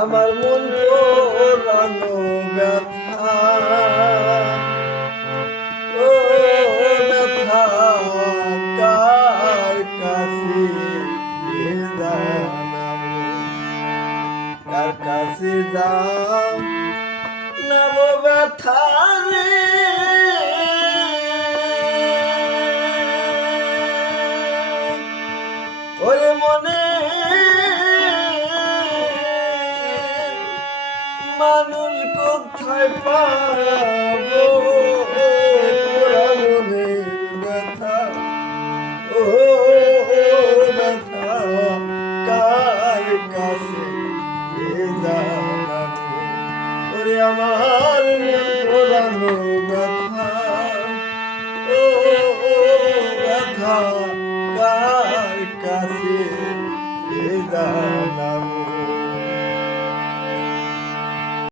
আমার মন পোড়ানো ব্যথা, ও ব্যথা কার কাছে জানাবো, কার কাছে জানাবো ব্যথা রে। ওরে মনে মানুষ কোথায় পাবো, ওরা মনের ব্যথা, ও ব্যথা কার কাছে জানাবো। ওরে আমার